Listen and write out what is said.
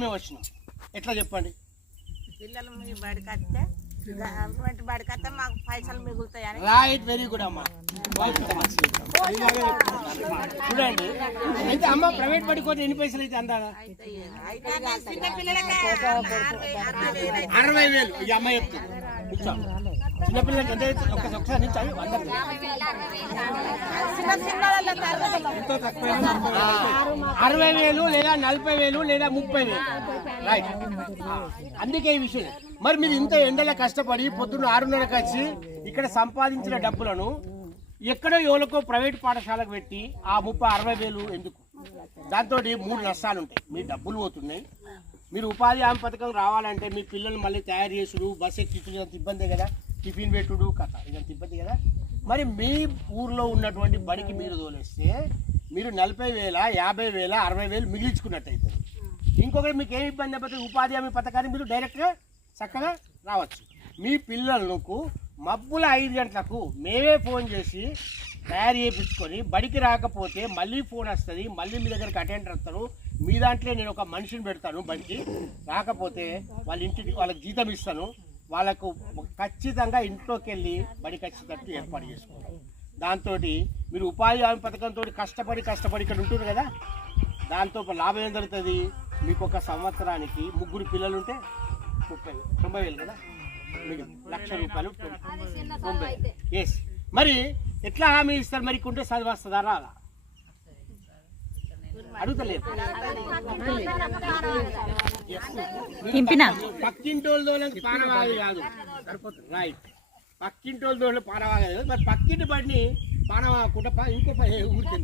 మేము వచ్చినాం? ఎట్లా చెప్పండి? పిల్లలు మీ బడికి వస్తే గవర్నమెంట్ బడికి వస్తే మాకు పైసలు మిగులుతాయని. రైట్ వెరీ గుడ్ అమ్మా. చూడండి. అయితే అమ్మ ప్రైవేట్ బడికి పోతే ఎన్ని పైసలు అయితే అందాదా అరవై వేలు. ఈ అమ్మాయి కూర్చో. చిన్నపిల్లలకి ఎంత ఒకసారి నుంచి. అవి అరవై వేలు. లేదా నలభై వేలు లేదా ముప్పై వేలు. రైట్ అందుకే ఈ విషయం. మరి మీరు ఇంత ఎండలో కష్టపడి పొద్దున్న ఆరున్నరకు వచ్చి ఇక్కడ సంపాదించిన డబ్బులను ఎక్కడో ఎవరికో ప్రైవేట్ పాఠశాలకు పెట్టి ఆ ముప్పై అరవై వేలు ఎందుకు? దాంతో మూడు నష్టాలు ఉంటాయి. మీ డబ్బులు పోతున్నాయి. మీరు ఉపాధి హామీ పథకం రావాలంటే మీ పిల్లలు మళ్ళీ తయారు చేసుడు బస్ ఎక్కించుడు ఇదంత ఇబ్బందే కదా? టిఫిన్ పెట్టుడు కథ. ఇదంత ఇబ్బంది కదా? మరి మీ ఊర్లో ఉన్నటువంటి బడికి మీరు తోలేస్తే మీరు నలభై వేల యాభై వేల అరవై వేలు మిగిల్చుకున్నట్టు అవుతుంది ఇంకొకటి మీకు ఏమి ఇబ్బంది అయిపోతే ఉపాధి హామీ పథకాన్ని మీరు డైరెక్ట్గా చక్కగా రావచ్చు. మీ పిల్లలకు మబ్బుల ఐదు గంటలకు మేమే ఫోన్ చేసి తయారు చేయించుకొని బడికి రాకపోతే మళ్ళీ ఫోన్ వస్తుంది మళ్ళీ మీ దగ్గరికి అటెండర్ వస్తారు. మీ దాంట్లో నేను ఒక మనిషిని పెడతాను బడికి. రాకపోతే వాళ్ళ ఇంటికి వాళ్ళకి జీతం ఇస్తాను. వాళ్ళకు ఖచ్చితంగా ఇంట్లోకి వెళ్ళి బడికి వచ్చేటట్టు ఏర్పాటు చేసుకుంటాం. దాంతో మీరు ఉపాధి హామీ పథకంతో కష్టపడి కష్టపడి ఇక్కడ ఉంటుంది కదా దాంతో ఒక లాభం ఏం జరుగుతుంది? మీకు ఒక సంవత్సరానికి ముగ్గురు పిల్లలు ఉంటే ముప్పై వేలు, తొంభై వేలు కదా? మీకు లక్ష రూపాయలు తొంభై ఎస్ మరి ఎట్లా హామీ ఇస్తారు? మరి కుంటే చదివేస్తుందా రాదా? అడుగుతలేదు. తింపినా పక్కింటోళ్ళ దోళ్ళకి పానవాగి కాదు. రైట్ పక్కింటోళ్ళ దోళ్ళు పానవాగి కాదు. మరి పక్కింటి బండి పానవాకుండా ఇంకో పని ఊరికి